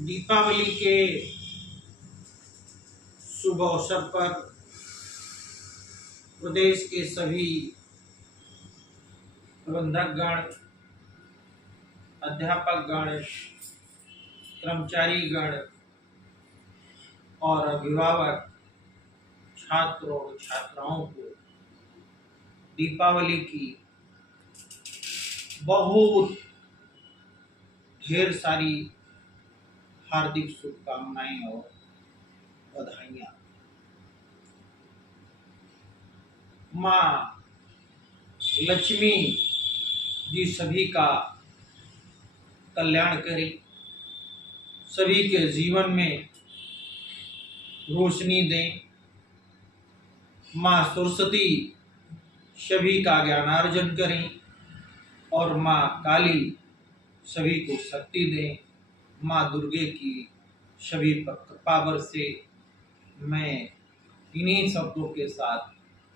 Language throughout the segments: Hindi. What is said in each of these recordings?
दीपावली के शुभ अवसर पर प्रदेश के सभी प्रबंधकगण, अध्यापकगण, कर्मचारीगण और अभिभावक, छात्रों और छात्राओं को दीपावली की बहुत ढेर सारी हार्दिक शुभकामनाएं और बधाइयाँ। माँ लक्ष्मी जी सभी का कल्याण करे, सभी के जीवन में रोशनी दें। माँ सरस्वती सभी का ज्ञानार्जन करें और माँ काली सभी को शक्ति दें। माँ दुर्गे की सभी पर कृपा बरसे। मैं इन्हीं शब्दों के साथ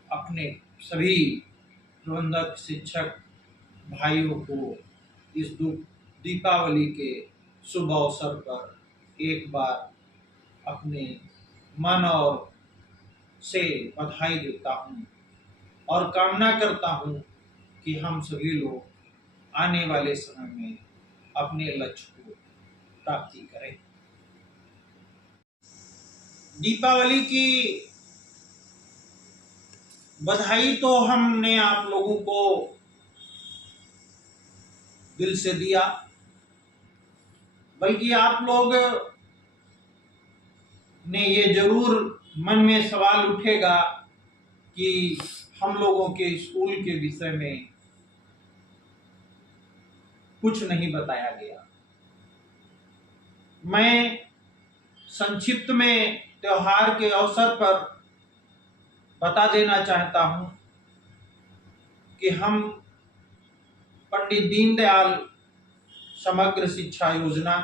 अपने सभी प्रबंधक, शिक्षक भाइयों को इस दीपावली के शुभ अवसर पर एक बार अपने मन और से बधाई देता हूँ और कामना करता हूँ कि हम सभी लोग आने वाले समय में अपने लक्ष्य को प्राप्ति करें। दीपावली की बधाई तो हमने आप लोगों को दिल से दिया, बल्कि आप लोग ने ये जरूर मन में सवाल उठेगा कि हम लोगों के स्कूल के विषय में कुछ नहीं बताया गया। मैं संक्षिप्त में त्योहार के अवसर पर बता देना चाहता हूं कि हम पंडित दीनदयाल समग्र शिक्षा योजना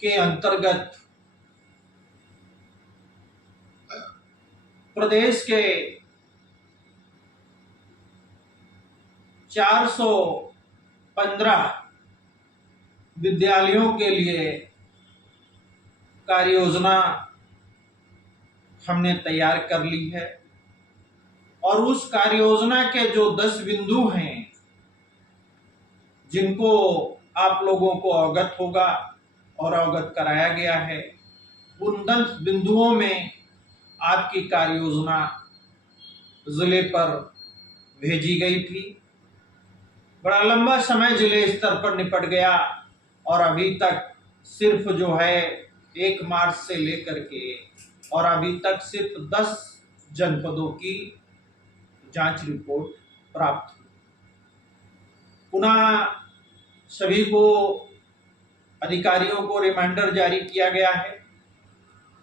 के अंतर्गत प्रदेश के 415 विद्यालयों के लिए कार्य योजना हमने तैयार कर ली है और उस कार्य योजना के जो 10 बिंदु हैं जिनको आप लोगों को अवगत होगा और अवगत कराया गया है, उन 10 बिंदुओं में आपकी कार्य योजना जिले पर भेजी गई थी। बड़ा लंबा समय जिले स्तर पर निपट गया और अभी तक सिर्फ जो है 1 मार्च से लेकर के और अभी तक सिर्फ 10 जनपदों की जांच रिपोर्ट प्राप्त हुई। पुनः सभी को अधिकारियों को रिमाइंडर जारी किया गया है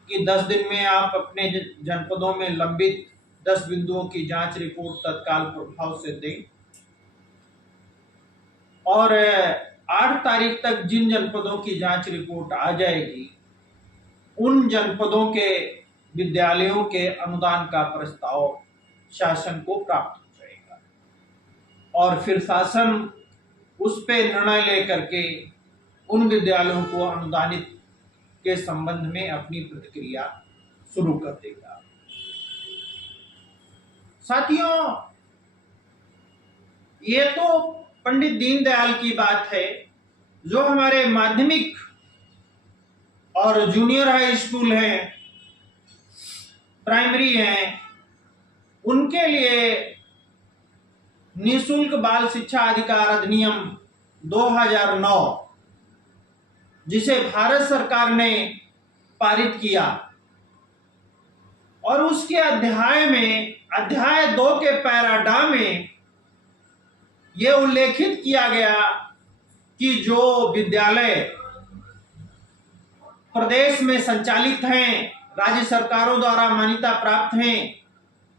कि 10 दिन में आप अपने जनपदों में लंबित 10 बिंदुओं की जांच रिपोर्ट तत्काल प्रभाव से दें और 8 तारीख तक जिन जनपदों की जांच रिपोर्ट आ जाएगी उन जनपदों के विद्यालयों के अनुदान का प्रस्ताव शासन को प्राप्त हो जाएगा और फिर शासन उस पे निर्णय लेकर के उन विद्यालयों को अनुदानित के संबंध में अपनी प्रतिक्रिया शुरू कर देगा। साथियों, ये तो पंडित दीनदयाल की बात है। जो हमारे माध्यमिक और जूनियर हाई स्कूल हैं, प्राइमरी हैं, उनके लिए निःशुल्क बाल शिक्षा अधिकार अधिनियम 2009 जिसे भारत सरकार ने पारित किया और उसके अध्याय 2 के पैरा में यह उल्लेखित किया गया कि जो विद्यालय प्रदेश में संचालित हैं, राज्य सरकारों द्वारा मान्यता प्राप्त हैं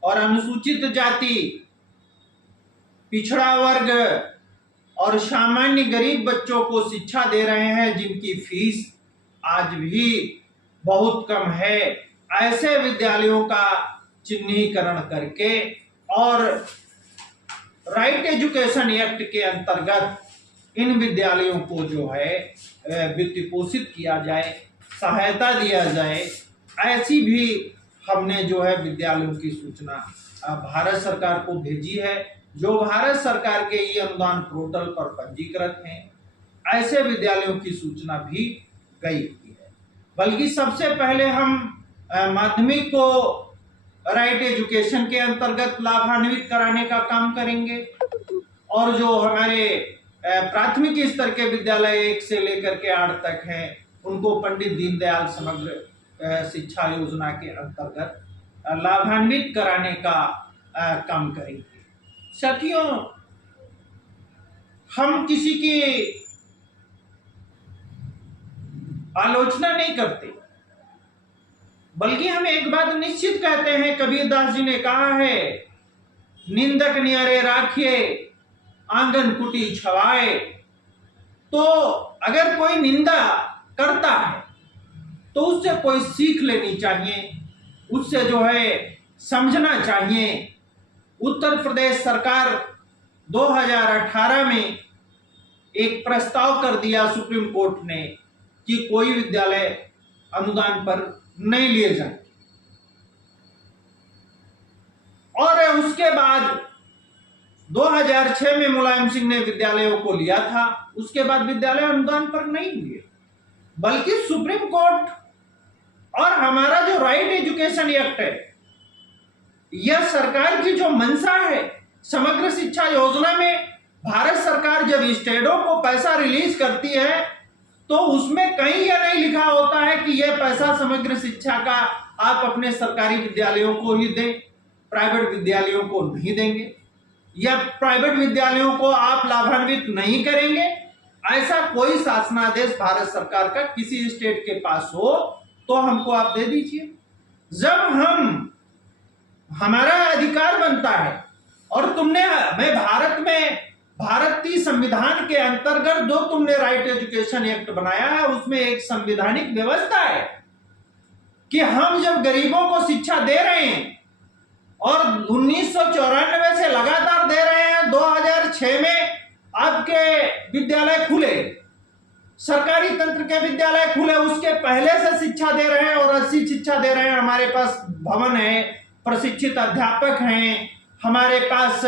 और अनुसूचित जाति, पिछड़ा वर्ग और सामान्य गरीब बच्चों को शिक्षा दे रहे हैं जिनकी फीस आज भी बहुत कम है, ऐसे विद्यालयों का चिन्हीकरण करके और राइट एजुकेशन एक्ट के अंतर्गत इन विद्यालयों को जो है वित्त पोषित किया जाए, सहायता दिया जाए। ऐसी भी हमने जो है विद्यालयों की सूचना भारत सरकार को भेजी है, जो भारत सरकार के ई अनुदान पोर्टल पर पंजीकृत हैं। ऐसे विद्यालयों की सूचना भी गई हुई है। बल्कि सबसे पहले हम माध्यमिक को राइट एजुकेशन के अंतर्गत लाभान्वित कराने का काम करेंगे, और जो हमारे प्राथमिक स्तर के विद्यालय 1 से लेकर के 8 तक हैं, उनको पंडित दीनदयाल समग्र शिक्षा योजना के अंतर्गत लाभान्वित कराने का काम करेंगे। साथियों, हम किसी की आलोचना नहीं करते, बल्कि हम एक बात निश्चित कहते हैं। कबीरदास जी ने कहा है, निंदक न्यारे राखिए आंगन कुटी छवाए। तो अगर कोई निंदा करता है तो उससे कोई सीख लेनी चाहिए, उससे जो है समझना चाहिए। उत्तर प्रदेश सरकार 2018 में एक प्रस्ताव कर दिया सुप्रीम कोर्ट ने कि कोई विद्यालय अनुदान पर नहीं लिए जाए, और उसके बाद 2006 में मुलायम सिंह ने विद्यालयों को लिया था। उसके बाद विद्यालय अनुदान पर नहीं लिए, बल्कि सुप्रीम कोर्ट और हमारा जो राइट एजुकेशन एक्ट है, यह सरकार की जो मंशा है, समग्र शिक्षा योजना में भारत सरकार जब स्टेटों को पैसा रिलीज करती है तो उसमें कहीं यह नहीं लिखा होता है कि यह पैसा समग्र शिक्षा का आप अपने सरकारी विद्यालयों को ही दें, प्राइवेट विद्यालयों को नहीं देंगे, या प्राइवेट विद्यालयों को आप लाभान्वित नहीं करेंगे। ऐसा कोई शासनादेश भारत सरकार का किसी स्टेट के पास हो तो हमको आप दे दीजिए। जब हमारा अधिकार बनता है, और तुमने हमें भारतीय संविधान के अंतर्गत जो तुमने राइट एजुकेशन एक्ट बनाया है, उसमें एक संवैधानिक व्यवस्था है कि हम जब गरीबों को शिक्षा दे रहे हैं, और 1994 से लगातार दे रहे हैं, 2006 में आपके विद्यालय खुले, सरकारी तंत्र के विद्यालय खुले, उसके पहले से शिक्षा दे रहे हैं और अच्छी शिक्षा दे रहे हैं। हमारे पास भवन है, प्रशिक्षित अध्यापक हैं, हमारे पास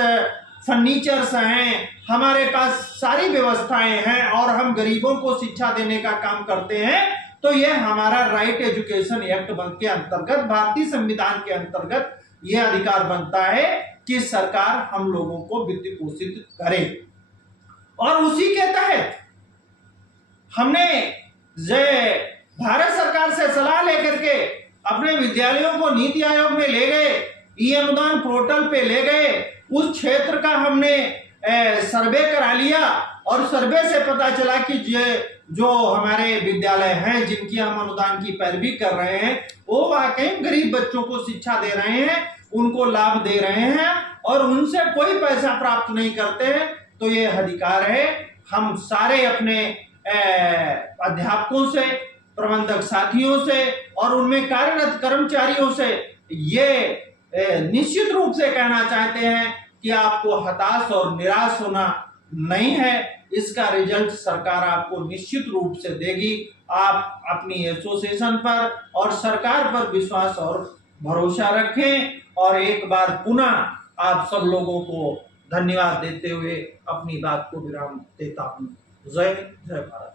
फर्नीचर्स हैं, हमारे पास सारी व्यवस्थाएं हैं, और हम गरीबों को शिक्षा देने का काम करते हैं। तो यह हमारा राइट एजुकेशन एक्ट के अंतर्गत, भारतीय संविधान के अंतर्गत यह अधिकार बनता है कि सरकार हम लोगों को वित्त पोषित करे। और उसी के तहत हमने भारत सरकार से सलाह लेकर के अपने विद्यालयों को नीति आयोग में ले गए, ई अनुदान पोर्टल पे ले गए, उस क्षेत्र का हमने सर्वे करा लिया, और सर्वे से पता चला कि जो हमारे विद्यालय हैं जिनकी हम अनुदान की पैरवी कर रहे हैं, वो वाकई गरीब बच्चों को शिक्षा दे रहे हैं, उनको लाभ दे रहे हैं, और उनसे कोई पैसा प्राप्त नहीं करते हैं। तो ये अधिकार है, हम सारे अपने अध्यापकों से, प्रबंधक साथियों से और उनमें कार्यरत कर्मचारियों से ये निश्चित रूप से कहना चाहते हैं कि आपको हताश और निराश होना नहीं है। इसका रिजल्ट सरकार आपको निश्चित रूप से देगी। आप अपनी एसोसिएशन पर और सरकार पर विश्वास और भरोसा रखें, और एक बार पुनः आप सब लोगों को धन्यवाद देते हुए अपनी बात को विराम देता हूँ। जय हिंद, जय भारत।